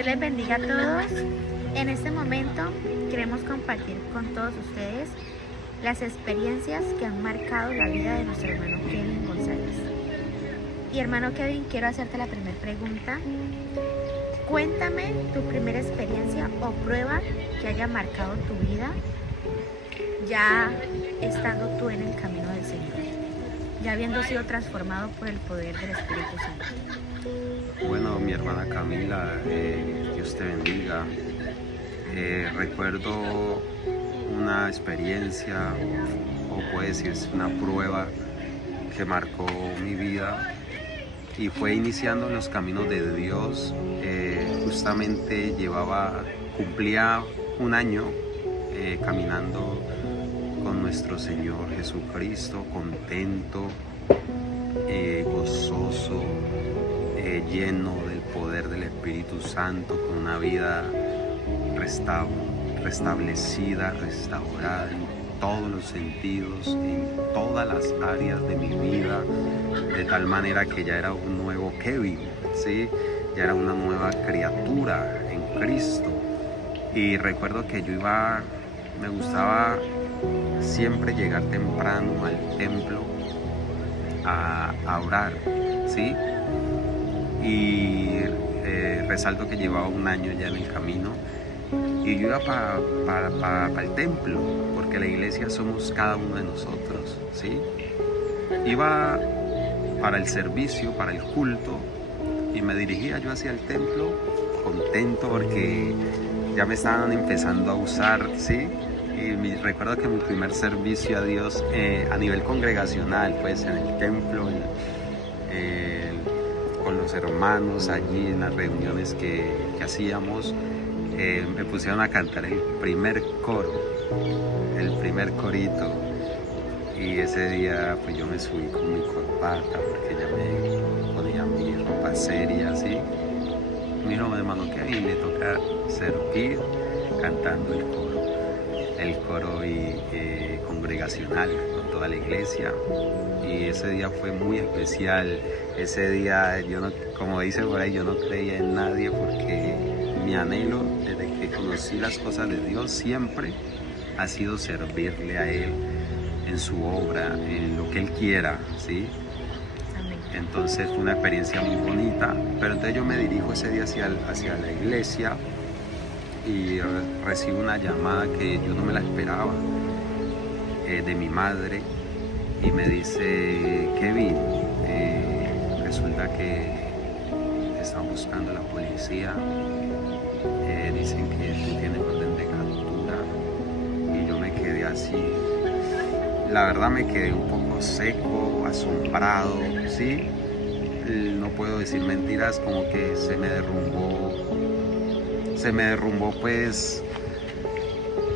Dios les bendiga a todos. En este momento queremos compartir con todos ustedes las experiencias que han marcado la vida de nuestro hermano Kevin González. Y hermano Kevin, quiero hacerte la primera pregunta. Cuéntame tu primera experiencia o prueba que haya marcado tu vida ya estando tú en el camino del Señor, ya habiendo sido transformado por el poder del Espíritu Santo. Bueno, mi hermana Camila, Dios te bendiga. Recuerdo una experiencia, o puede decirse una prueba que marcó mi vida y fue iniciando en los caminos de Dios. Justamente cumplía un año caminando con nuestro Señor Jesucristo, contento, gozoso, lleno del poder del Espíritu Santo, con una vida restablecida, restaurada en todos los sentidos, en todas las áreas de mi vida, de tal manera que ya era un nuevo Kevin, ¿sí? Ya era una nueva criatura en Cristo. Y recuerdo que me gustaba siempre llegar temprano al templo a orar, ¿sí? Y resalto que llevaba un año ya en el camino y yo iba para el templo, porque la iglesia somos cada uno de nosotros, ¿sí? Iba para el servicio, para el culto, y me dirigía yo hacia el templo contento porque ya me estaban empezando a usar, ¿sí? Y recuerdo que mi primer servicio a Dios a nivel congregacional, pues en el templo, con los hermanos allí en las reuniones que hacíamos, me pusieron a cantar el primer coro, el primer corito, y ese día pues yo me subí con mi corbata porque ya me ponía mi ropa seria, ¿sí? Me dijo, hermano Kevin, le toca servir cantando el coro congregacional con toda la iglesia. Y ese día fue muy especial. Ese día, como dice por ahí, yo no creía en nadie, porque mi anhelo desde que conocí las cosas de Dios siempre ha sido servirle a Él en su obra, en lo que Él quiera, ¿sí? Entonces fue una experiencia muy bonita, pero entonces yo me dirijo ese día hacia la iglesia y recibo una llamada que yo no me la esperaba, de mi madre, y me dice, Kevin, resulta que te están buscando la policía, dicen que tú tienes orden de captura. Y yo me quedé así, la verdad me quedé un poco seco, asombrado, ¿sí? No puedo decir mentiras, como que se me derrumbó pues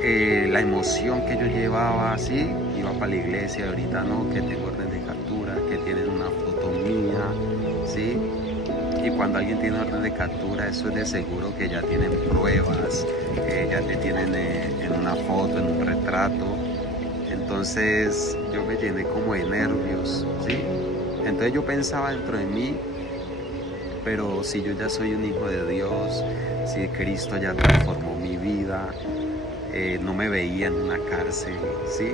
la emoción que yo llevaba, ¿sí? Iba para la iglesia, ahorita no, que tengo orden de captura, que tienen una foto mía, ¿sí? Y cuando alguien tiene orden de captura, eso es de seguro que ya tienen pruebas, ya te tienen en una foto, en un retrato. Entonces yo me llené como de nervios, ¿sí? Entonces yo pensaba dentro de mí, pero si yo ya soy un hijo de Dios, si Cristo ya transformó mi vida, no me veía en una cárcel, ¿sí?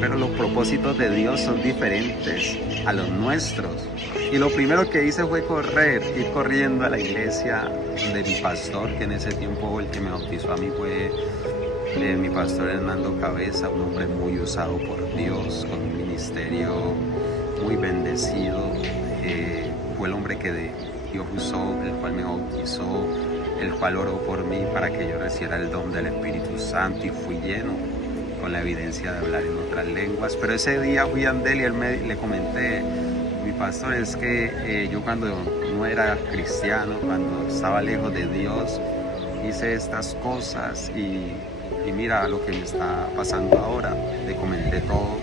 Pero los propósitos de Dios son diferentes a los nuestros. Y lo primero que hice fue ir corriendo a la iglesia de mi pastor, que en ese tiempo el que me bautizó a mí fue mi pastor Hernando Cabeza, un hombre muy usado por Dios, con un ministerio muy bendecido. Fue el hombre que Dios usó, el cual me bautizó, el cual oró por mí para que yo recibiera el don del Espíritu Santo, y fui lleno con la evidencia de hablar en otras lenguas. Pero ese día fui a Andel y le comenté, mi pastor, es que yo cuando no era cristiano, cuando estaba lejos de Dios, hice estas cosas y mira lo que me está pasando ahora. Le comenté todo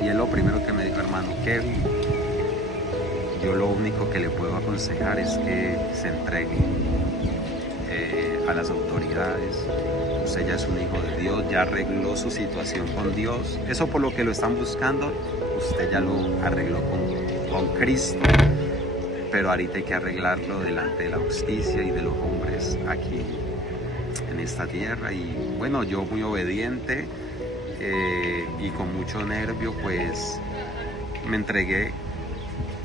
y él lo primero que me dijo, hermano Kevin, yo lo único que le puedo aconsejar es que se entregue a las autoridades. Usted ya es un hijo de Dios, ya arregló su situación con Dios. Eso por lo que lo están buscando, usted ya lo arregló con Cristo, pero ahorita hay que arreglarlo delante de la justicia y de los hombres aquí en esta tierra. Y bueno, yo muy obediente y con mucho nervio pues me entregué,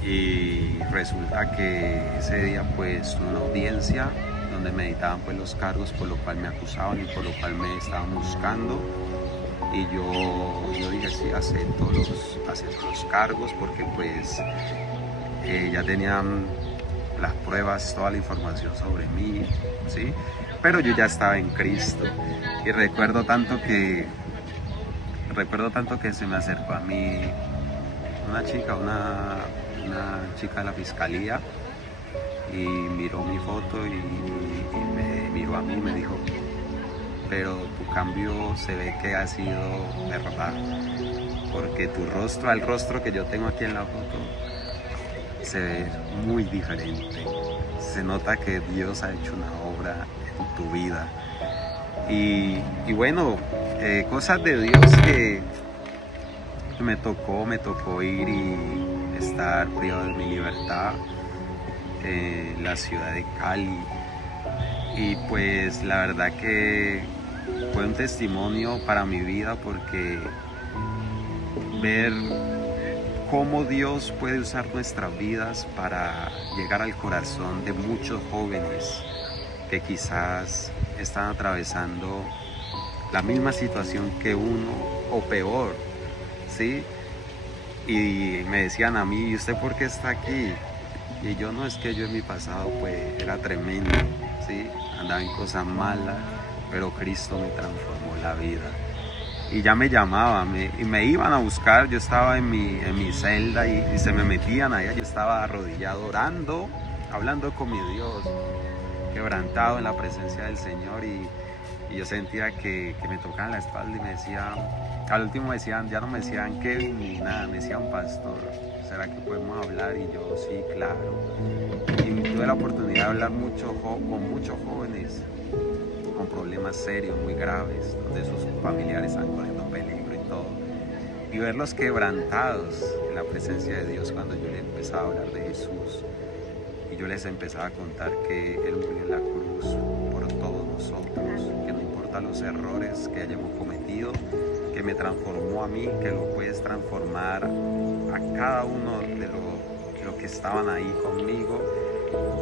y resulta que ese día pues una audiencia donde meditaban pues los cargos por lo cual me acusaban y por lo cual me estaban buscando, y yo dije sí, acepto los cargos porque pues ya tenían las pruebas, toda la información sobre mí, ¿sí? Pero yo ya estaba en Cristo, y recuerdo tanto que se me acercó a mí una chica de la fiscalía, y miró mi foto y me miró a mí y me dijo, pero tu cambio se ve que ha sido verdad, porque tu rostro al rostro que yo tengo aquí en la foto se ve muy diferente. Se nota que Dios ha hecho una obra en tu vida. Y bueno, cosas de Dios que me tocó ir y estar privado de mi libertad en la ciudad de Cali. Y pues la verdad que fue un testimonio para mi vida, porque ver cómo Dios puede usar nuestras vidas para llegar al corazón de muchos jóvenes que quizás están atravesando la misma situación que uno o peor, ¿sí? Y me decían a mí, ¿y usted por qué está aquí? Y yo, no, es que yo en mi pasado pues era tremendo, ¿sí? Andaba en cosas malas, pero Cristo me transformó la vida. Y ya me llamaban y me iban a buscar. Yo estaba en mi celda y se me metían allá. Yo estaba arrodillado orando, hablando con mi Dios, quebrantado en la presencia del Señor, y yo sentía que me tocaban la espalda y me decían, al último me decían, ya no me decían Kevin ni nada, me decían pastor, ¿será que podemos hablar? Y yo, sí, claro. Y tuve la oportunidad de hablar con muchos jóvenes con problemas serios, muy graves, donde sus familiares están corriendo peligro y todo, y verlos quebrantados en la presencia de Dios cuando yo les empezaba a hablar de Jesús, y yo les empezaba a contar que Él murió en la cruz por todos nosotros, que no importa los errores que hayamos cometido, que me transformó a mí, que lo puedes transformar a cada uno de los que estaban ahí conmigo.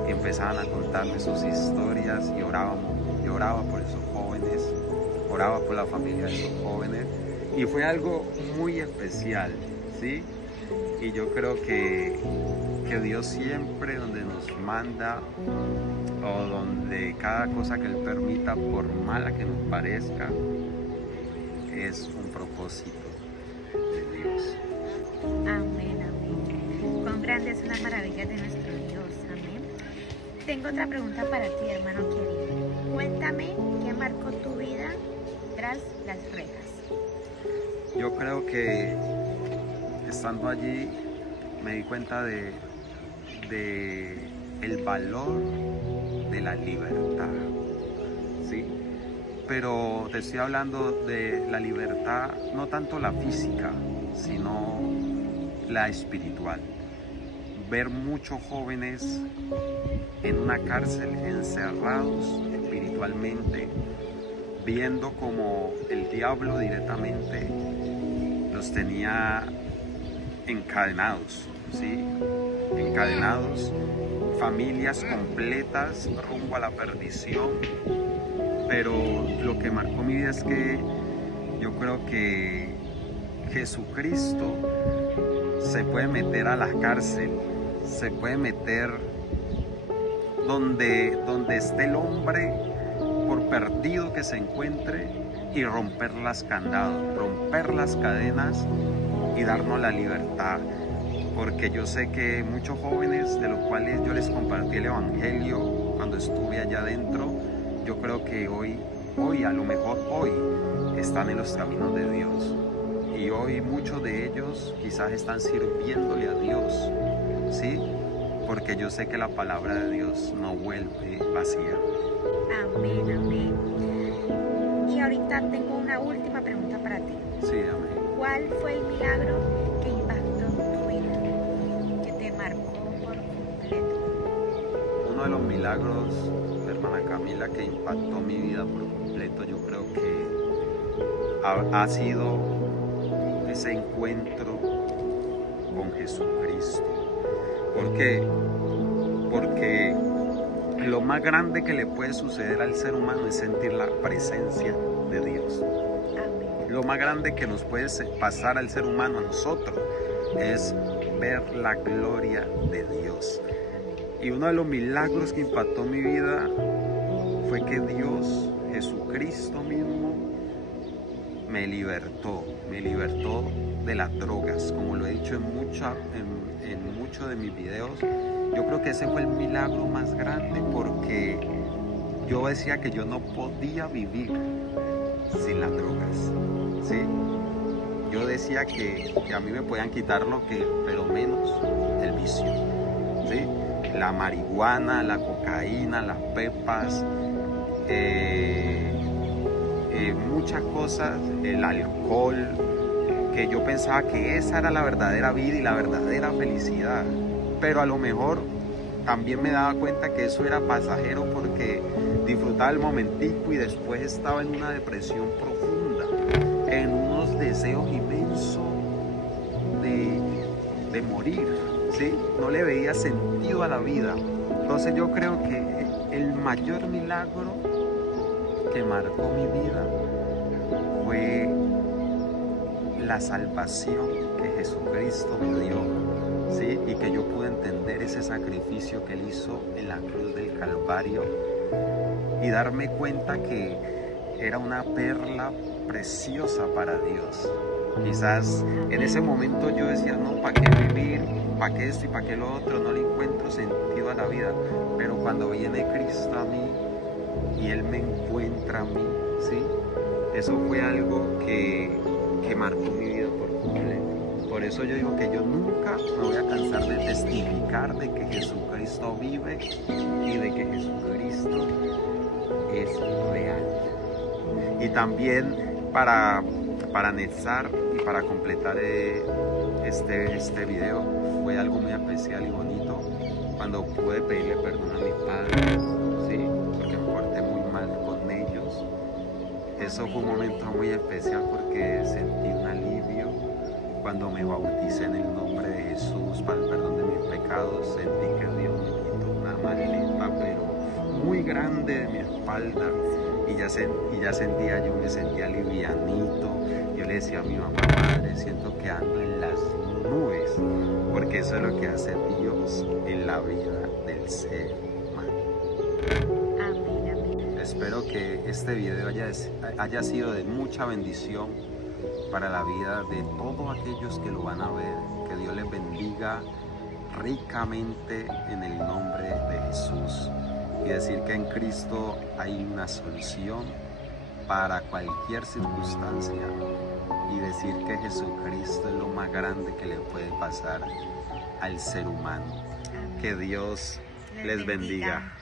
Y empezaban a contarme sus historias, y oraba por esos jóvenes, oraba por la familia de esos jóvenes, y fue algo muy especial, ¿sí? Y yo creo que Dios siempre, donde nos manda o donde cada cosa que Él permita, por mala que nos parezca, es un propósito de Dios. Amén, amén. Cuán grande es una maravilla de nuestro Dios. Amén. Tengo otra pregunta para ti, hermano querido. Cuéntame qué marcó tu vida tras las rejas. Yo creo que estando allí me di cuenta de el valor de la libertad, ¿sí? Pero te estoy hablando de la libertad, no tanto la física, sino la espiritual. Ver muchos jóvenes en una cárcel encerrados espiritualmente, viendo como el diablo directamente los tenía encadenados, ¿sí? Encadenados, familias completas rumbo a la perdición. Pero lo que marcó mi vida es que yo creo que Jesucristo se puede meter a la cárcel, se puede meter donde esté el hombre, por perdido que se encuentre, y romper las candados, romper las cadenas y darnos la libertad. Porque yo sé que muchos jóvenes, de los cuales yo les compartí el evangelio cuando estuve allá adentro, yo creo que hoy, a lo mejor hoy, están en los caminos de Dios. Y hoy muchos de ellos quizás están sirviéndole a Dios, ¿sí? Porque yo sé que la palabra de Dios no vuelve vacía. Amén, amén. Y ahorita tengo una última pregunta para ti. Sí, amén. ¿Cuál fue el milagro que impactó tu vida, que te marcó por completo? Uno de los milagros, hermano hermana Camila, que impactó mi vida por completo, yo creo que ha sido ese encuentro con Jesucristo. ¿Por qué? Porque lo más grande que le puede suceder al ser humano es sentir la presencia de Dios. Lo más grande que nos puede pasar al ser humano, a nosotros, es ver la gloria de Dios. Y uno de los milagros que impactó mi vida fue que Dios, Jesucristo mismo, me libertó de las drogas. Como lo he dicho en muchos de mis videos, yo creo que ese fue el milagro más grande, porque yo decía que yo no podía vivir sin las drogas, ¿sí? Yo decía que a mí me podían quitar pero menos el vicio, ¿sí? La marihuana, la cocaína, las pepas, muchas cosas, el alcohol, que yo pensaba que esa era la verdadera vida y la verdadera felicidad. Pero a lo mejor también me daba cuenta que eso era pasajero, porque disfrutaba el momentico y después estaba en una depresión profunda, en unos deseos inmensos de morir, ¿sí? No le veía sentido a la vida. Entonces yo creo que el mayor milagro que marcó mi vida fue la salvación que Jesucristo me dio, ¿sí? Y que yo pude entender ese sacrificio que Él hizo en la cruz del Calvario y darme cuenta que era una perla preciosa para Dios. Quizás en ese momento yo decía, no, ¿para qué vivir? ¿Para qué esto y para qué lo otro? No le encuentro sentido a la vida. Pero cuando viene Cristo a mí y Él me encuentra a mí, ¿sí? Eso fue algo que marcó mi vida por completo. Por eso yo digo que yo nunca me voy a cansar de testificar de que Jesucristo vive y de que Jesucristo es real. Y también para anexar y para completar este video, fue algo muy especial y bonito cuando pude pedirle perdón a mis padres, ¿sí? Porque me porté muy mal con ellos. Eso fue un momento muy especial porque sentí un alivio cuando me bauticé en el nombre de Jesús para el perdón de mis pecados. Sentí que Dios me quitó una maleta pero muy grande de mi espalda y ya sentía, yo me sentía livianito. Yo le decía a mi mamá, madre, siento que ando en las nubes, porque eso es lo que hace Dios en la vida del ser humano. Amén, amén. Espero que este video haya sido de mucha bendición para la vida de todos aquellos que lo van a ver. Que Dios les bendiga ricamente en el nombre de Jesús. Y decir que en Cristo hay una solución para cualquier circunstancia. Y decir que Jesucristo es lo más grande que le puede pasar al ser humano. Que Dios les bendiga.